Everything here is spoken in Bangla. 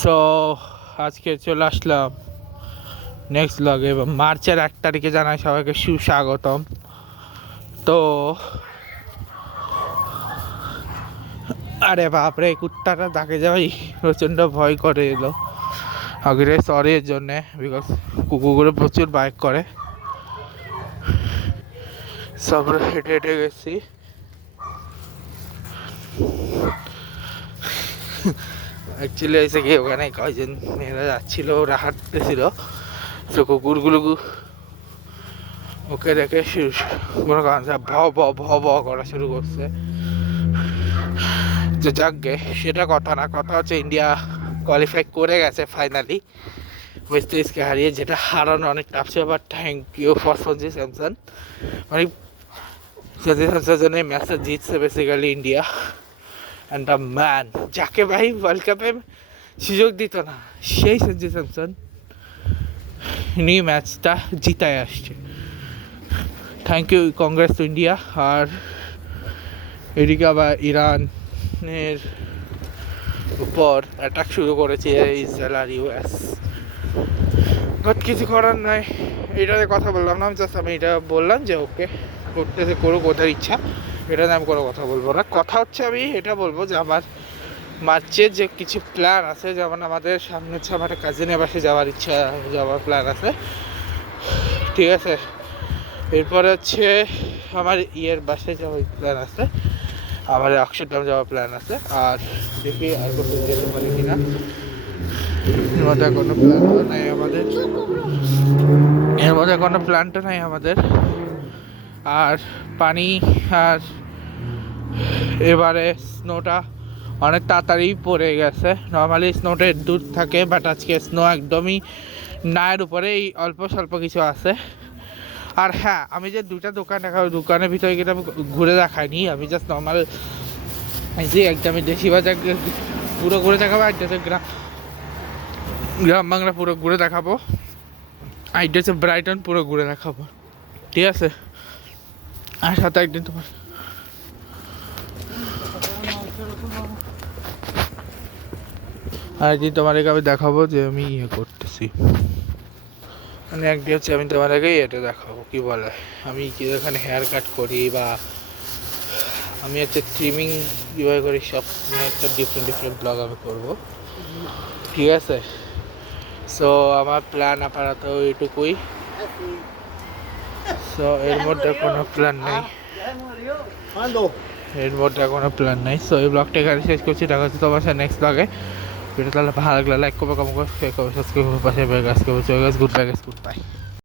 সো আজকে চলে আসলাম নেক্সট ব্লগে এবং মার্চের 1 তারিখে জানাই সবাইকে সুস্বাগতম। তো আরে বাপরে, কুত্তাটা ডাকে যাই প্রচণ্ড ভয় করে এলো। আগে সরি এর জন্যে, বিকজ কুকুরগুলো প্রচুর বাইক করে। সব হেঁটে হেঁটে গেছি। অ্যাকচুয়ালি এসে গিয়ে ওখানে কয়েকজন মেয়েরা যাচ্ছিল, ওরা হাঁটতেছিল। তো কুকুরগুলো ওকে দেখে কোনো কারণ ভ করা শুরু করছে। যে যাকগে, সেটা কথা না, কথা হচ্ছে ইন্ডিয়া কোয়ালিফাই করে গেছে ফাইনালি ওয়েস্ট ইন্ডিজকে হারিয়ে, যেটা হারানো অনেক টাফ ছিল। But thank you for Sanju Samson. মানে সঞ্জু স্যামসনের জন্য ম্যাচটা জিতছে basically India. And the man, যাকে ভাই ওয়ার্ল্ড কাপে সুযোগ দিত না, সেই সঞ্জু স্যামসন ইনি ম্যাচটা জিতায় আসছে। Thank you, congrats to India. আর এদিকে আবার ইরানের উপর অ্যাটাক শুরু করেছে ইসরায়েল আর ইউএস। বাট কিছু করার নাই, এটাতে কথা বললাম না। জাস্ট আমি এটা বললাম যে ওকে করতেছে, করুক ওদের ইচ্ছা, এটা নিয়ে আমি কোনো কথা বলবো না। কথা হচ্ছে আমি এটা বলবো যে আমার মার্চের যে কিছু প্ল্যান আছে, যেমন আমাদের সামনে হচ্ছে আমার কাজিনের বাসে যাওয়ার ইচ্ছা, যাওয়ার প্ল্যান আছে, ঠিক আছে। এরপরে হচ্ছে আমার ইয়ের বাসায় যাওয়ার প্ল্যান আছে, আমার অক্ষরধাম যাওয়ার প্ল্যান আছে। আর দেখি আর কোথাও যেতে পারি কিনা, এর মধ্যে কোনো প্ল্যান নাই আমাদের, এর মধ্যে কোনো প্ল্যানটা নাই আমাদের। আর পানি, আর এবারে স্নোটা অনেক তাড়াতাড়ি পড়ে গেছে। নর্মালি স্নোটা দূর থাকে, বাট আজকে স্নো একদমই নায়ের উপরে, এই অল্প স্বল্প কিছু আছে। আর হ্যাঁ, আমি যে দুইটা দোকান দেখাবো, দোকানের ভিতরে কিন্তু আমি ঘুরে দেখাইনি, আমি জাস্ট নর্মাল যে একদমই দেশি বাজার পুরো ঘুরে দেখাবো, আর গ্রাম বাংলা পুরো ঘুরে দেখাবো, আর এটা হচ্ছে ব্রাইটন পুরো ঘুরে দেখাবো, ঠিক আছে। আর সাথে একদিন তোমার একদিন তোমাদেরকে আমি দেখাবো যে আমি ইয়ে করতেছি, মানে একদিন হচ্ছে আমি তোমাদেরকে এটা দেখাবো, কি বলে আমি কি এখানে হেয়ার কাট করি, বা আমি হচ্ছে ট্রিমিং কীভাবে করি, সব নিয়ে একটা ডিফারেন্ট ব্লগ আমি করবো, ঠিক আছে। সো আমার প্ল্যান আপাতত এইটুকুই। সো এর মধ্যে কোনো প্ল্যান নেই, এর মধ্যে কোনো প্ল্যান নেই। সো এই ব্লগটা এখানে শেষ করছি, দেখা হচ্ছে তোমার সাথে নেক্সট ব্লগে। ভিডিও তাহলে ভালো লাগলে লাইক করবে, কমেন্ট করবে, সাবস্ক্রাইব করবে, পাশে গুড বাই।